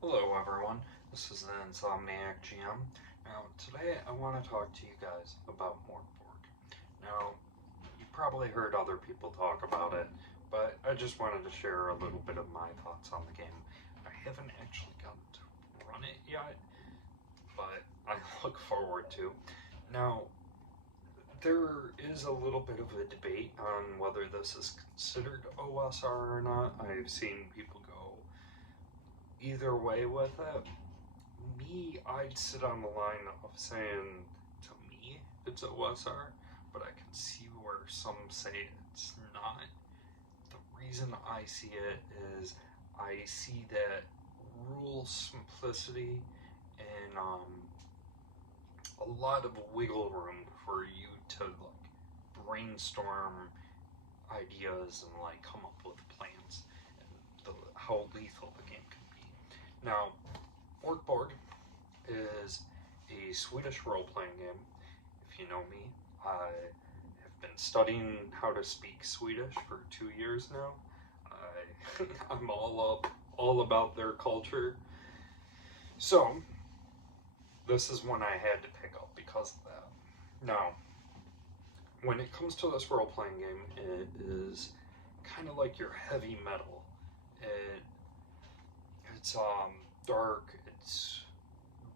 Hello everyone, this is the Insomniac GM. Now today I want to talk to you guys about Mörk Borg. Now, you probably heard other people talk about it, but I just wanted to share a little bit of my thoughts on the game. I haven't actually gotten to run it yet, but I look forward to. Now, there is a little bit of a debate on whether this is considered OSR or not. I've seen people go either way with it. Me, I'd sit on the line of saying, to me, it's OSR, but I can see where some say it's not. The reason I see it is I see that rule simplicity and a lot of wiggle room for you to like brainstorm ideas and like come up with plans and how lethal the game can be. Now, Mörk Borg is a Swedish role playing game. If you know me, I have been studying how to speak Swedish for 2 years now. I'm all about their culture. So, this is one I had to pick up because of that. Now, when it comes to this role playing game, it is kind of like your heavy metal. It, it's dark, it's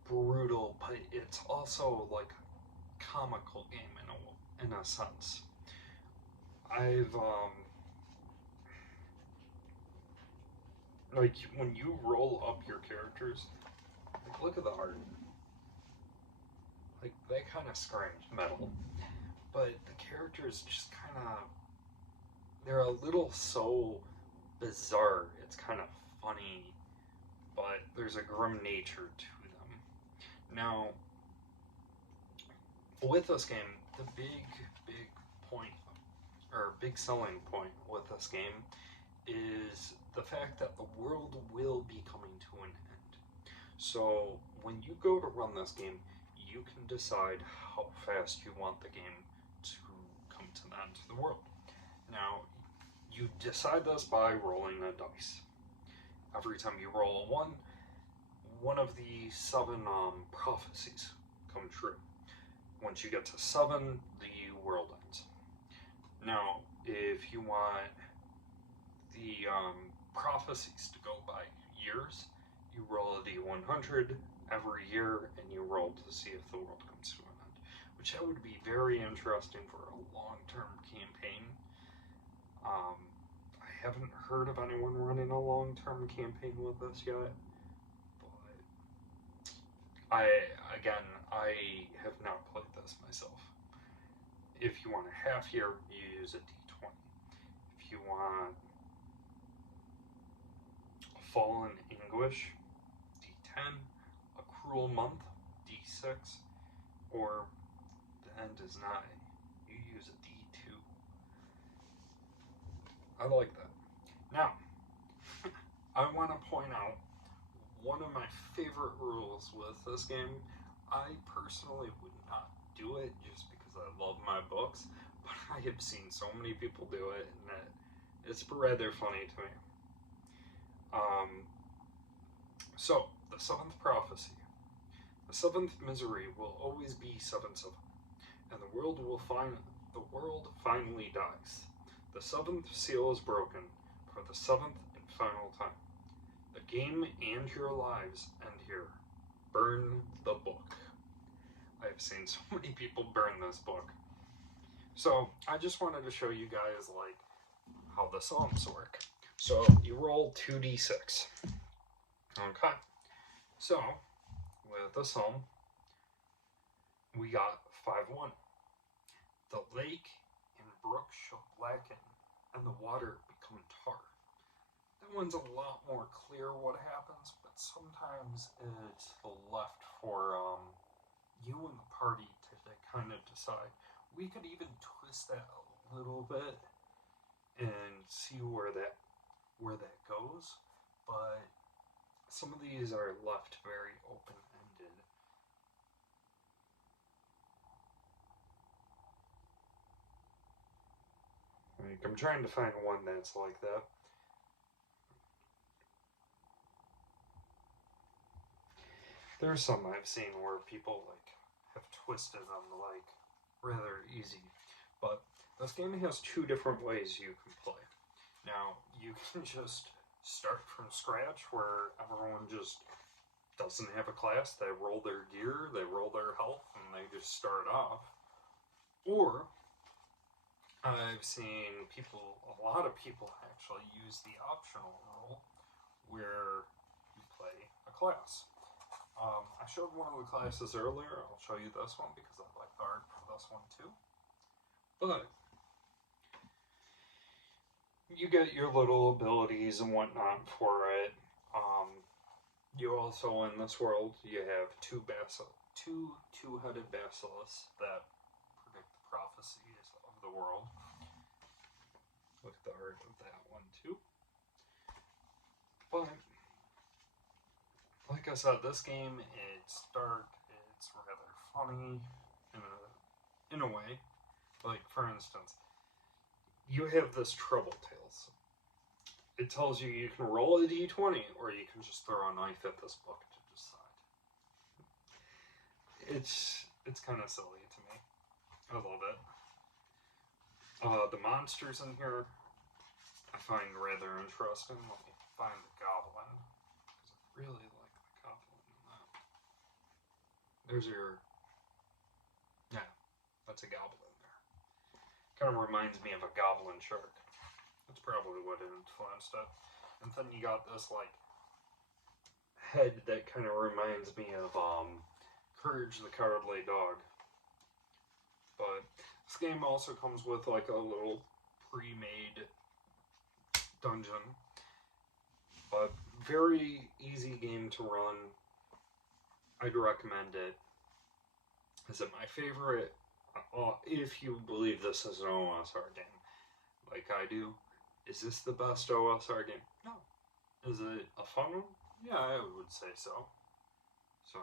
brutal, but it's also like a comical game in a sense. I've like when you roll up your characters, like look at the art. Like they kind of screams metal, but the characters just kind of they're a little so bizarre. It's kind of funny, but there's a grim nature to them. Now, with this game, the big point or big selling point with this game is the fact that the world will be coming to an end. So when you go to run this game, you can decide how fast you want the game to come to the end of the world. Now, you decide this by rolling a dice. Every time you roll a one of the seven prophecies come true. Once you get to seven, the world ends. Now, if you want the prophecies to go by years, you roll a d100 every year and you roll to see if the world comes to an end, which that would be very interesting for a long-term campaign. I haven't heard of anyone running a long-term campaign with this yet, but I have not played this myself. If you want a half year, you use a d20. If you want a fallen anguish, d10, a cruel month, d6, or the end is nigh, you use a d2. I like that. Now, I want to point out one of my favorite rules with this game. I personally would not do it just because I love my books, but I have seen so many people do it, and it's rather funny to me. Um, so, the seventh prophecy. The seventh misery will always be 7-7, and the world finally dies. The seventh seal is broken for the seventh and final time. The game and your lives end here. Burn the book. I've seen so many people burn this book. So I just wanted to show you guys like how the psalms work. So you roll 2d6. Okay. So with the psalm, we got 5-1. The lake and brook shall blacken, and the water become tar. That one's a lot more clear what happens, but sometimes it's left for you and the party to kind of decide. We could even twist that a little bit and see where that goes, but some of these are left very open ended. Like, I'm trying to find one that's like that. There's some I've seen where people like have twisted them like rather easy, but this game has two different ways you can play. Now you can just start from scratch where everyone just doesn't have a class. They roll their gear, they roll their health, and they just start off. Or I've seen people, a lot of people actually use the optional role where you play a class. I showed one of the classes earlier. I'll show you this one because I like the art for this one too. But you get your little abilities and whatnot for it. You also, in this world, you have two-headed basilisks that predict the prophecies of the world. Look at the art of that one too. But like I said, this game, it's dark, it's rather funny in a way. Like, for instance, you have this Trouble Tales. It tells you you can roll a d20, or you can just throw a knife at this book to decide. It's kind of silly to me. I love it. The monsters in here I find rather interesting. Let me find the goblin, because I really like the goblin in that. There's your... yeah, that's a goblin there. Kind of reminds me of a goblin shark. That's probably what influenced it. And then you got this, like, head that kind of reminds me of Courage the Cowardly Dog. But this game also comes with, like, a little pre-made dungeon. But very easy game to run. I'd recommend it. Is it my favorite? If you believe this is an OSR game, like I do. Is this the best OSR game? No. Is it a fun one? Yeah, I would say so. So,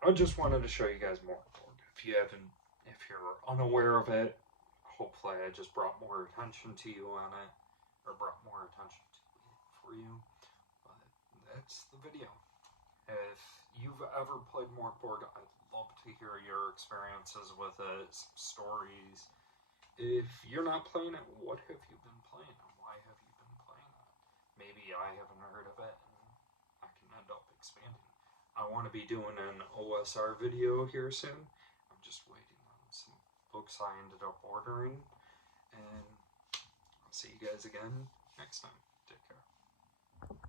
I just wanted to show you guys Mörk Borg. If you're unaware of it, hopefully I just brought more attention to you on it, or brought more attention to it for you. But that's the video. If you've ever played Mörk Borg, I'd love to hear your experiences with it, some stories. If you're not playing it, what have you been playing and why have you been playing it? Maybe I haven't heard of it and I can end up expanding. I want to be doing an OSR video here soon. I'm just waiting on some books I ended up ordering. And I'll see you guys again next time. Take care.